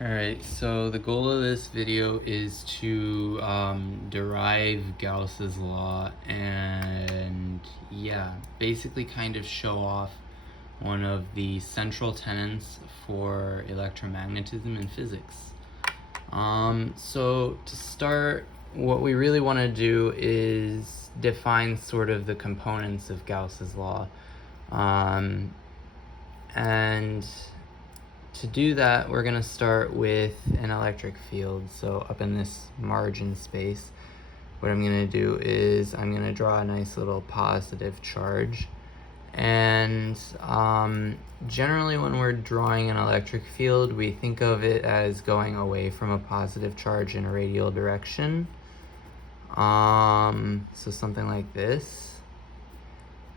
Alright, so the goal of this video is to derive Gauss's law and basically kind of show off one of the central tenets for electromagnetism in physics. So to start, what we really want to do is define sort of the components of Gauss's law. And to do that, we're going to start with an electric field. So up in this margin space, what I'm going to do is I'm going to draw a nice little positive charge. And generally when we're drawing an electric field, we think of it as going away from a positive charge in a radial direction. So something like this.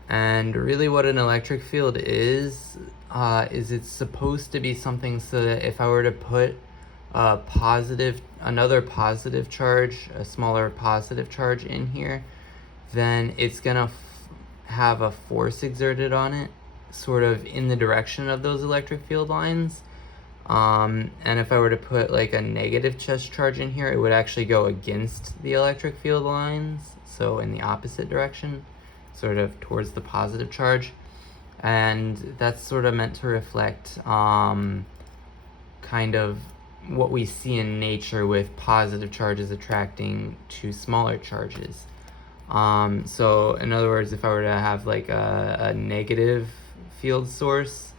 And really what an electric field is it's supposed to be something so that if I were to put another positive charge, a smaller positive charge in here, then it's gonna have a force exerted on it, sort of in the direction of those electric field lines. And if I were to put like a negative charge in here, it would actually go against the electric field lines, so in the opposite direction, sort of towards the positive charge. And that's sort of meant to reflect kind of what we see in nature with positive charges attracting to smaller charges. So in other words, if I were to have like a negative field source,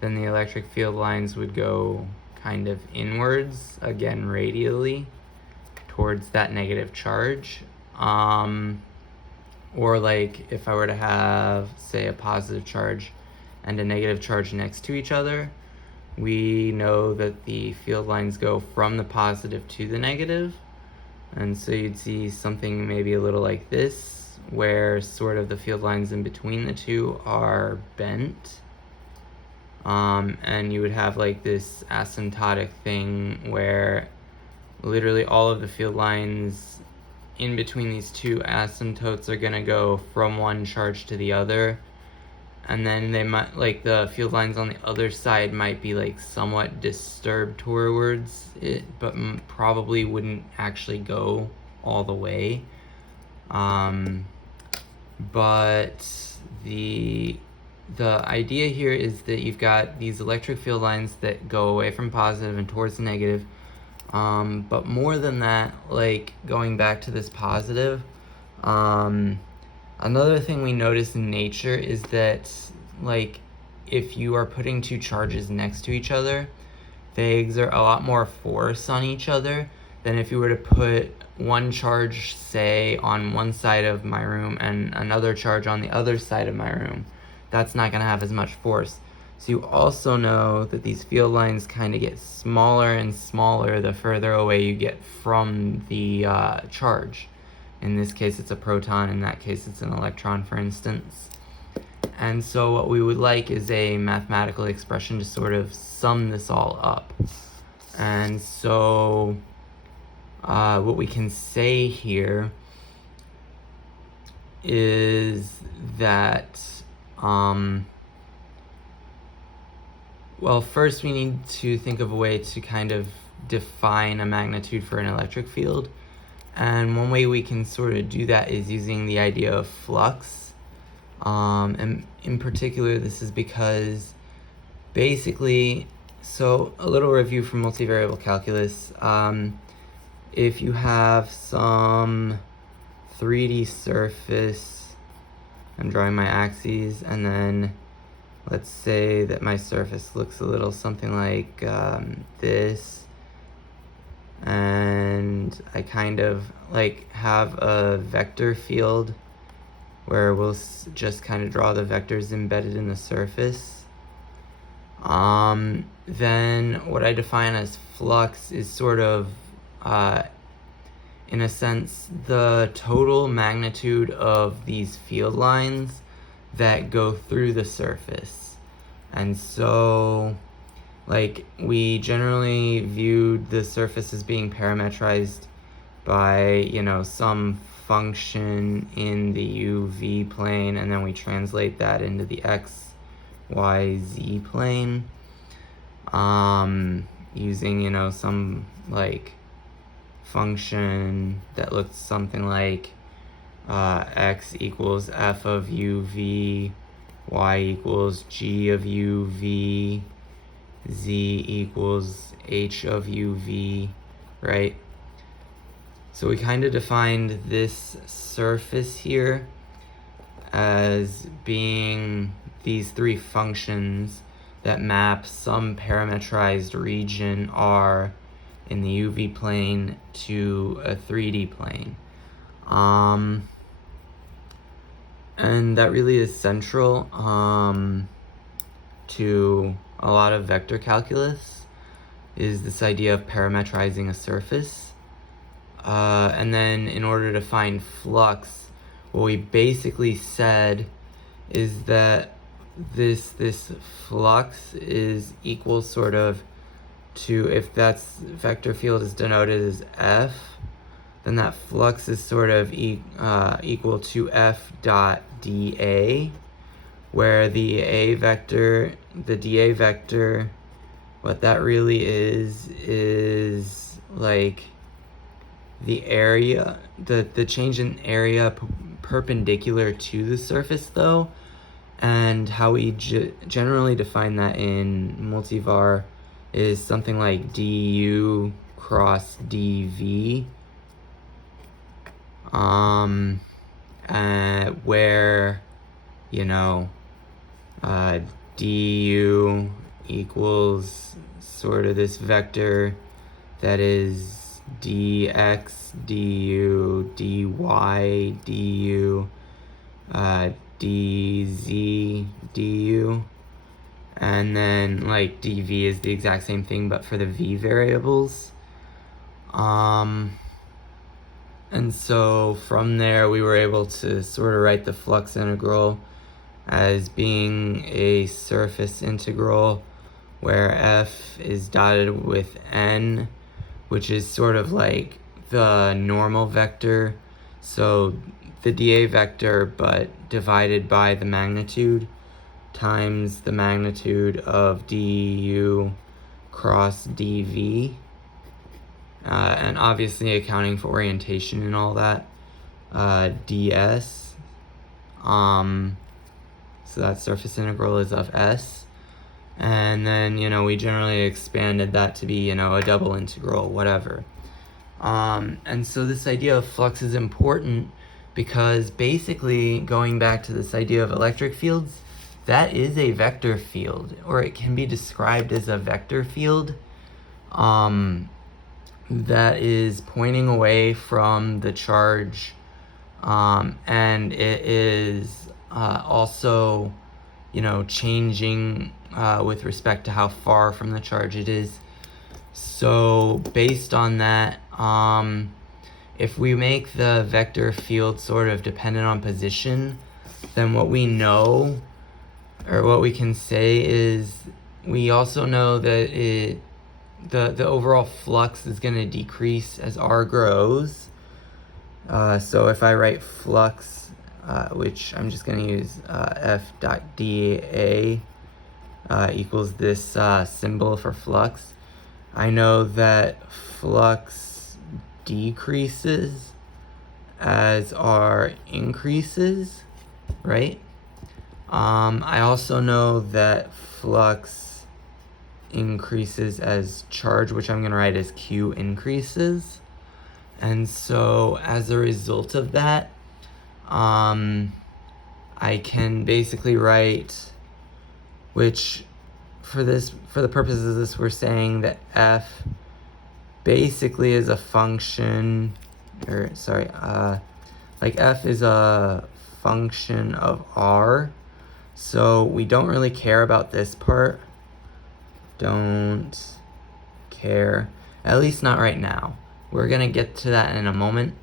then the electric field lines would go kind of inwards, again radially, towards that negative charge. Or like if I were to have, say, a positive charge and a negative charge next to each other, we know that the field lines go from the positive to the negative. And so you'd see something maybe a little like this, where sort of the field lines in between the two are bent. And you would have like this asymptotic thing where literally all of the field lines in between these two asymptotes are gonna go from one charge to the other, and then they might, like, the field lines on the other side might be like somewhat disturbed towards it, but probably wouldn't actually go all the way. But the idea here is that you've got these electric field lines that go away from positive and towards the negative. But more than that, like going back to this positive, another thing we notice in nature is that, like, if you are putting two charges next to each other, they exert a lot more force on each other than if you were to put one charge, say, on one side of my room and another charge on the other side of my room. That's not going to have as much force. So you also know that these field lines kind of get smaller and smaller the further away you get from the charge. In this case, it's a proton. In that case, it's an electron, for instance. And so what we would like is a mathematical expression to sort of sum this all up. And so what we can say here is that well, first we need to think of a way to kind of define a magnitude for an electric field. And one way we can sort of do that is using the idea of flux. And in particular, this is because basically, so a little review from multivariable calculus. If you have some 3D surface, I'm drawing my axes, and then let's say that my surface looks a little something like this, and I kind of like have a vector field where we'll just kind of draw the vectors embedded in the surface. Then what I define as flux is sort of, in a sense, the total magnitude of these field lines that go through the surface. And so, like, we generally viewed the surface as being parametrized by, you know, some function in the UV plane, and then we translate that into the X, Y, Z plane. using, you know, some like function that looks something like x equals f of uv, y equals g of uv, z equals h of uv, right? So we kind of defined this surface here as being these three functions that map some parametrized region R in the UV plane to a 3D plane. And that really is central to a lot of vector calculus, is this idea of parametrizing a surface. And then in order to find flux, what we basically said is that this flux is equal sort of to, if that's vector field is denoted as F, then that flux is sort of equal to F dot dA, where the dA vector, what that really is like the area, the change in area perpendicular to the surface though, and how we generally define that in multivar is something like du cross dv, where, you know, du equals sort of this vector that is dx, du, dy, du, dz, du, and then like dv is the exact same thing but for the v variables. And so from there we were able to sort of write the flux integral as being a surface integral where f is dotted with n, which is sort of like the normal vector, so the dA vector but divided by the magnitude times the magnitude of du cross dv, and obviously accounting for orientation and all that, ds. So that surface integral is of s. And then, you know, we generally expanded that to be, you know, a double integral, whatever. And so this idea of flux is important because basically, going back to this idea of electric fields, that is a vector field, or it can be described as a vector field that is pointing away from the charge, and it is also, you know, changing with respect to how far from the charge it is. So based on that, if we make the vector field sort of dependent on position, then what we know, or what we can say, is we also know that the overall flux is going to decrease as R grows. So if I write flux, which I'm just going to use F dot dA equals this symbol for flux, I know that flux decreases as R increases, right? I also know that flux increases as charge, which I'm going to write as Q increases. And so as a result of that, I can basically write, which for the purposes of this, we're saying that F basically is a function, or sorry, like F is a function of R. So we don't really care about this part. Don't care, at least not right now. We're gonna get to that in a moment,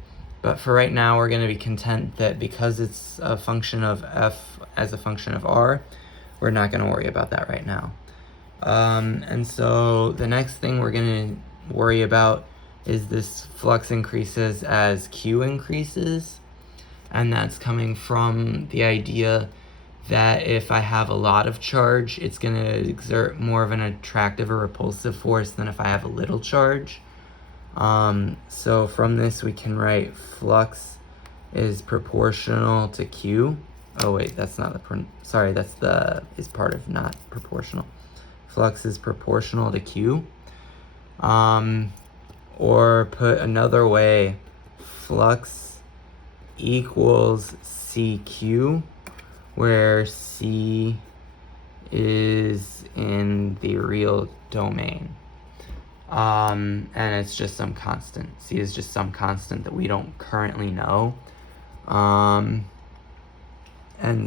but for right now we're gonna be content that because it's a function of F as a function of R, we're not gonna worry about that right now. And so the next thing we're gonna worry about is this flux increases as Q increases, and that's coming from the idea that if I have a lot of charge, it's going to exert more of an attractive or repulsive force than if I have a little charge. So from this we can write flux is proportional to Q. Oh wait, that's not the, sorry, that's the, is part of not proportional. Flux is proportional to Q. Or put another way, flux equals CQ, where C is in the real domain. And it's just some constant. C is just some constant that we don't currently know. And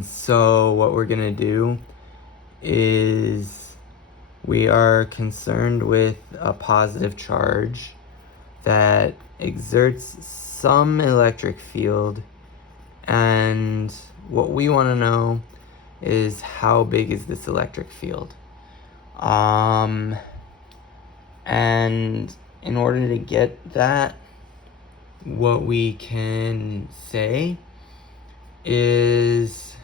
so what we're gonna do is we are concerned with a positive charge that exerts some electric field, and what we want to know is how big is this electric field. And in order to get that, what we can say is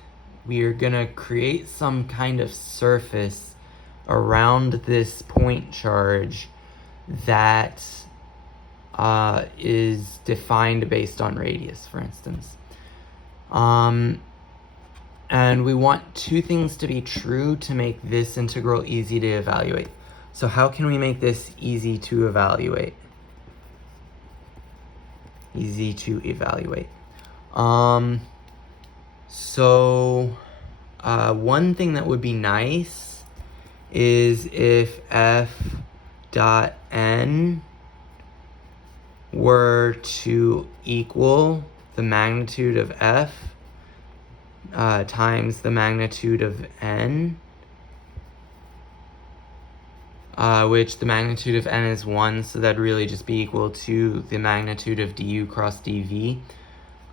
we are going to create some kind of surface around this point charge that is defined based on radius, for instance. And we want two things to be true to make this integral easy to evaluate. So how can we make this easy to evaluate? Easy to evaluate. So one thing that would be nice is if f dot n were to equal the magnitude of f times the magnitude of n, which the magnitude of n is 1, so that'd really just be equal to the magnitude of du cross dv,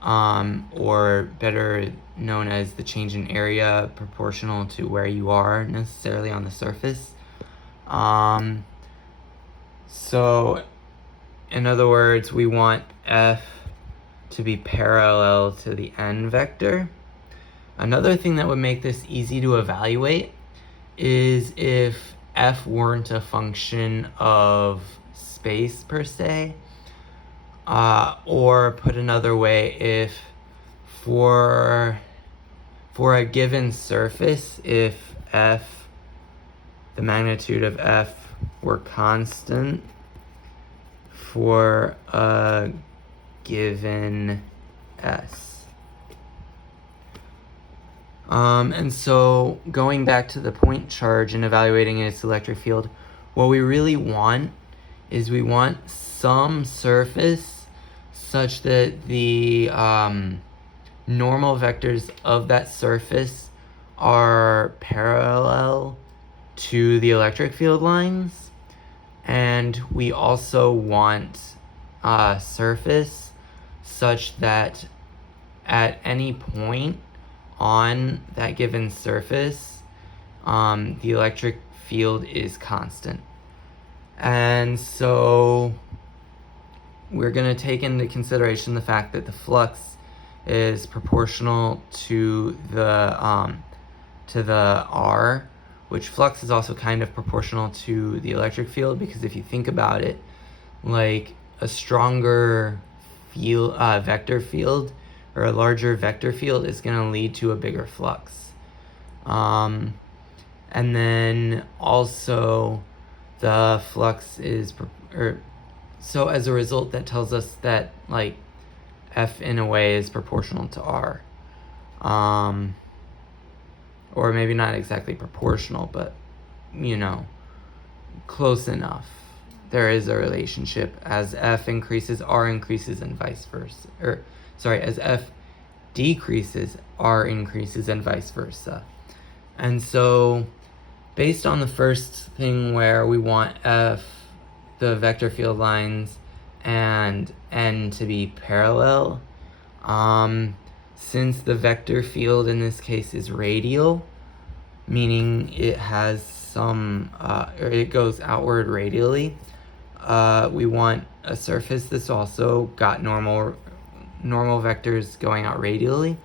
or better known as the change in area proportional to where you are necessarily on the surface. So in other words, we want f to be parallel to the n vector. Another thing that would make this easy to evaluate is if f weren't a function of space per se, or put another way, if for a given surface, if f, the magnitude of f, were constant for a given s. And so going back to the point charge and evaluating its electric field, what we really want is we want some surface such that the normal vectors of that surface are parallel to the electric field lines. And we also want a surface such that at any point on that given surface, the electric field is constant. And so we're going to take into consideration the fact that the flux is proportional to the R, which flux is also kind of proportional to the electric field, because if you think about it, like a stronger field, vector field, or a larger vector field is going to lead to a bigger flux. And then also the flux is, so as a result, that tells us that like F in a way is proportional to R. Or maybe not exactly proportional, but you know, close enough. There is a relationship. As F increases, R increases, and vice versa. As F decreases, R increases, and vice versa. And so based on the first thing where we want F, the vector field lines, and N to be parallel, since the vector field in this case is radial, meaning it has some, or it goes outward radially, we want a surface that's also got normal vectors going out radially,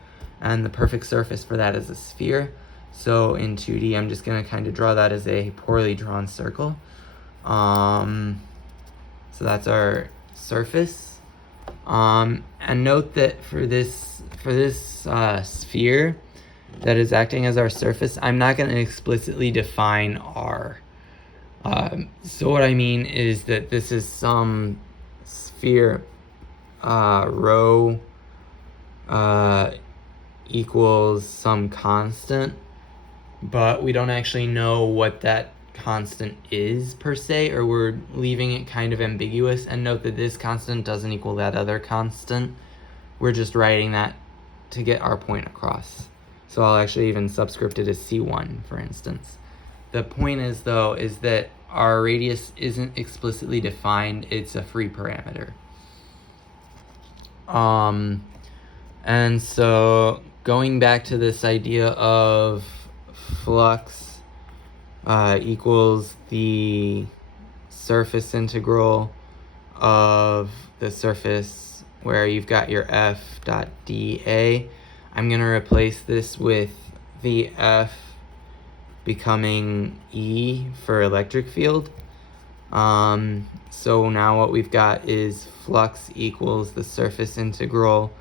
and the perfect surface for that is a sphere. So in 2D, I'm just going to kind of draw that as a poorly drawn circle. So that's our surface. And note that for this sphere that is acting as our surface, I'm not going to explicitly define R. So what I mean is that this is some sphere rho equals some constant, but we don't actually know what that constant is per se, or we're leaving it kind of ambiguous. And note that this constant doesn't equal that other constant. We're just writing that to get our point across. So I'll actually even subscript it as C1, for instance. The point is, though, is that our radius isn't explicitly defined. It's a free parameter. And so going back to this idea of flux equals the surface integral of the surface where you've got your f dot dA, I'm going to replace this with the f becoming E for electric field. So now what we've got is flux equals the surface integral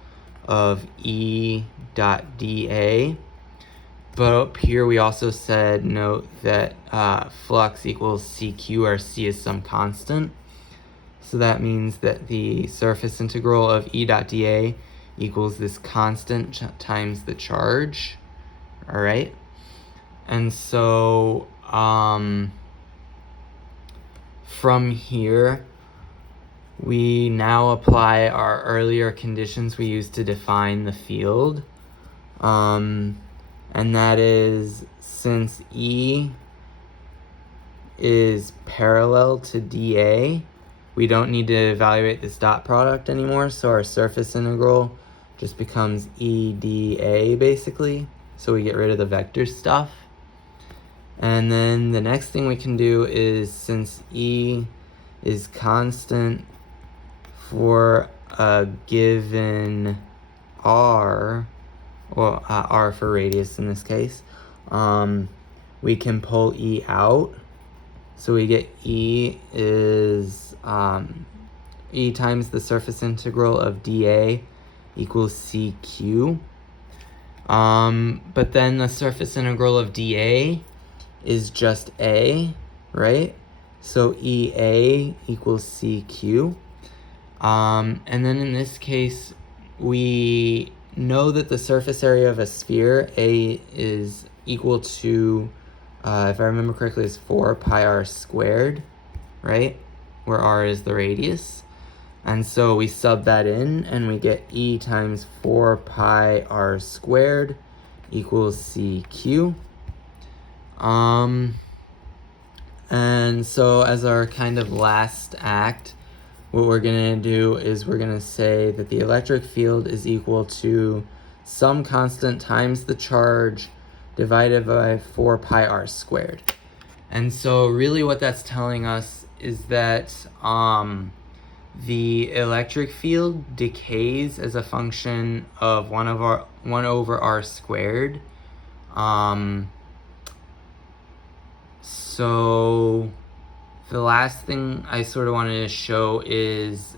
of E dot dA. But up here we also said, note that flux equals CQ, or C is some constant. So that means that the surface integral of E dot dA equals this constant times the charge. All right. And so from here, we now apply our earlier conditions we used to define the field. And that is, since E is parallel to dA, we don't need to evaluate this dot product anymore. So our surface integral just becomes E dA basically. So we get rid of the vector stuff. And then the next thing we can do is, since E is constant for a given R, well, R for radius in this case, we can pull E out. So we get E is E times the surface integral of dA equals CQ. But then the surface integral of dA is just A, right? So EA equals CQ. And then in this case, we know that the surface area of a sphere, A, is equal to, if I remember correctly, is 4 pi r squared, right? Where r is the radius. And so we sub that in, and we get E times 4 pi r squared equals CQ. And so as our kind of last act, what we're going to do is we're going to say that the electric field is equal to some constant times the charge divided by 4 pi r squared. And so really what that's telling us is that the electric field decays as a function of 1 over r squared. So the last thing I sort of wanted to show is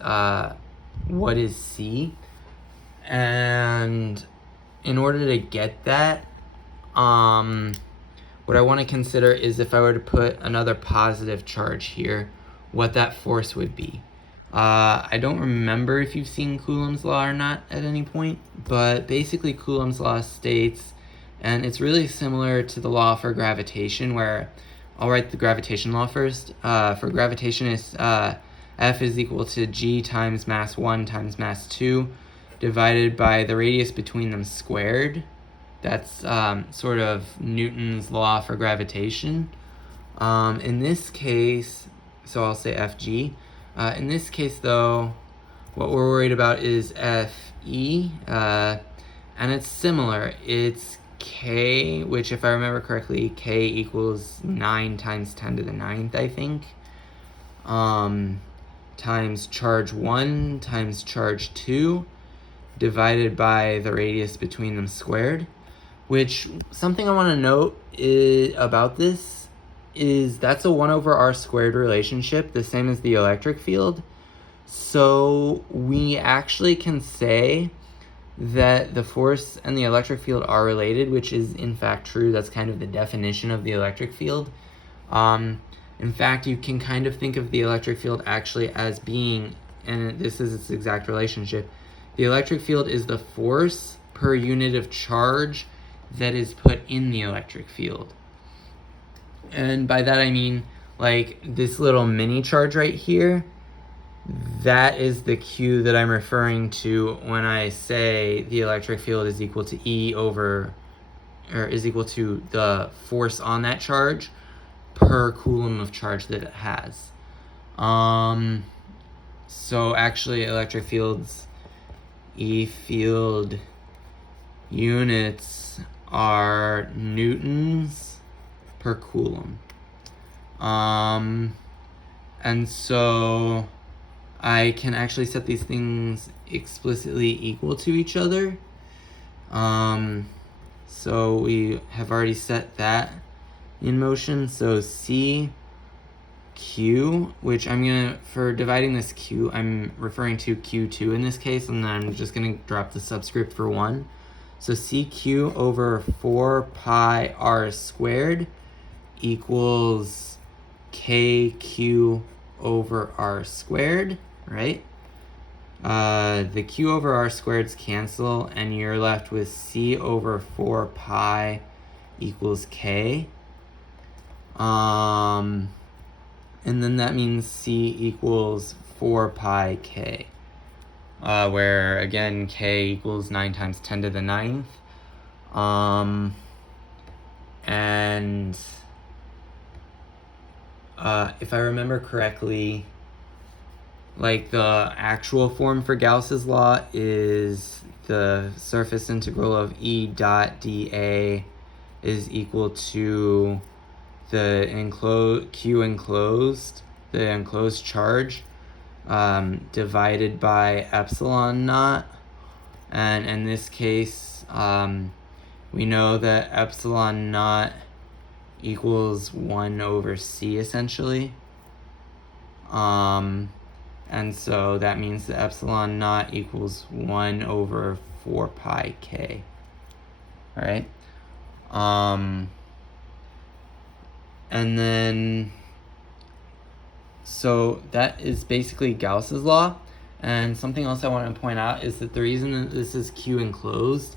what is C. And in order to get that, what I want to consider is, if I were to put another positive charge here, what that force would be. I don't remember if you've seen Coulomb's law or not at any point, but basically Coulomb's law states, and it's really similar to the law for gravitation, where I'll write the gravitation law first. For gravitation, is F is equal to G times mass 1 times mass 2 divided by the radius between them squared. That's sort of Newton's law for gravitation. In this case, so I'll say Fg. In this case, though, what we're worried about is Fe, and it's similar. It's K, which, if I remember correctly, K equals 9 times 10 to the 9th, I think, times charge 1 times charge 2 divided by the radius between them squared, which something I want to note about this is that's a 1 over r squared relationship, the same as the electric field. So we actually can say that the force and the electric field are related, which is in fact true. That's kind of the definition of the electric field. In fact, you can kind of think of the electric field actually as being, and this is its exact relationship, the electric field is the force per unit of charge that is put in the electric field. And by that I mean, like, this little mini charge right here, that is the Q that I'm referring to when I say the electric field is equal to E over, or is equal to the force on that charge per Coulomb of charge that it has. So actually electric fields, E field units are newtons per Coulomb. And so I can actually set these things explicitly equal to each other. So we have already set that in motion. So C Q, which I'm gonna, for dividing this Q, I'm referring to Q2 in this case, and then I'm just gonna drop the subscript for 1. So CQ over 4 pi r squared equals KQ over r squared, right? The Q over r squareds cancel, and you're left with C over 4 pi equals K. And then that means C equals 4 pi K, where again K equals 9 times 10 to the 9th. And if I remember correctly, like the actual form for Gauss's law is the surface integral of E dot dA is equal to the enclosed charge divided by epsilon naught. And in this case, we know that epsilon naught equals 1 over c essentially. And so that means that epsilon naught equals 1 over 4 pi k. All right. And then, so that is basically Gauss's law. And something else I want to point out is that the reason that this is Q enclosed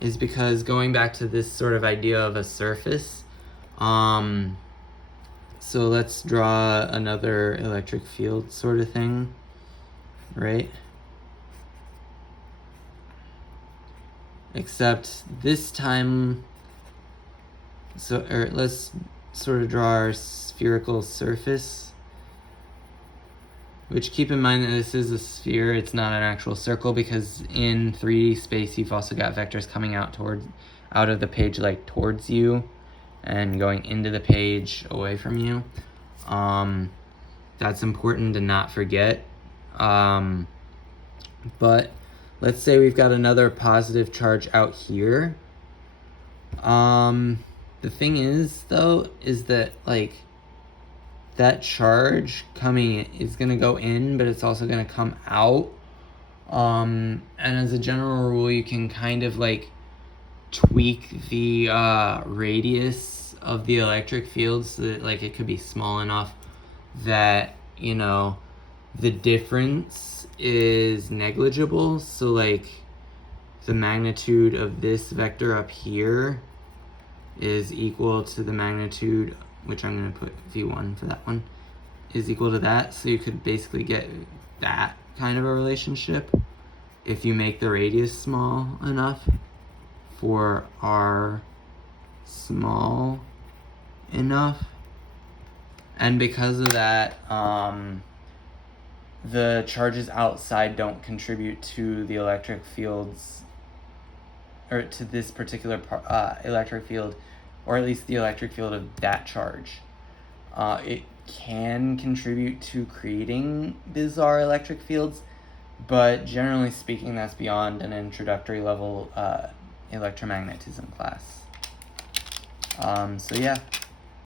is because, going back to this sort of idea of a surface, so let's draw another electric field sort of thing, right? Except this time, let's sort of draw our spherical surface, which, keep in mind that this is a sphere, it's not an actual circle, because in 3D space you've also got vectors coming out of the page, like towards you, and going into the page away from you. That's important to not forget. But let's say we've got another positive charge out here. The thing is, though, is that, like, that charge coming is going to go in, but it's also going to come out. And as a general rule, you can kind of, like, tweak the radius of the electric field so that, like, it could be small enough that, you know, the difference is negligible. So, like, the magnitude of this vector up here is equal to the magnitude, which I'm going to put V1 for that one, is equal to that. So you could basically get that kind of a relationship if you make the radius small enough for r small enough. And because of that, the charges outside don't contribute to the electric fields, or to this particular electric field, or at least the electric field of that charge. It can contribute to creating bizarre electric fields, but generally speaking, that's beyond an introductory level electromagnetism class. So yeah.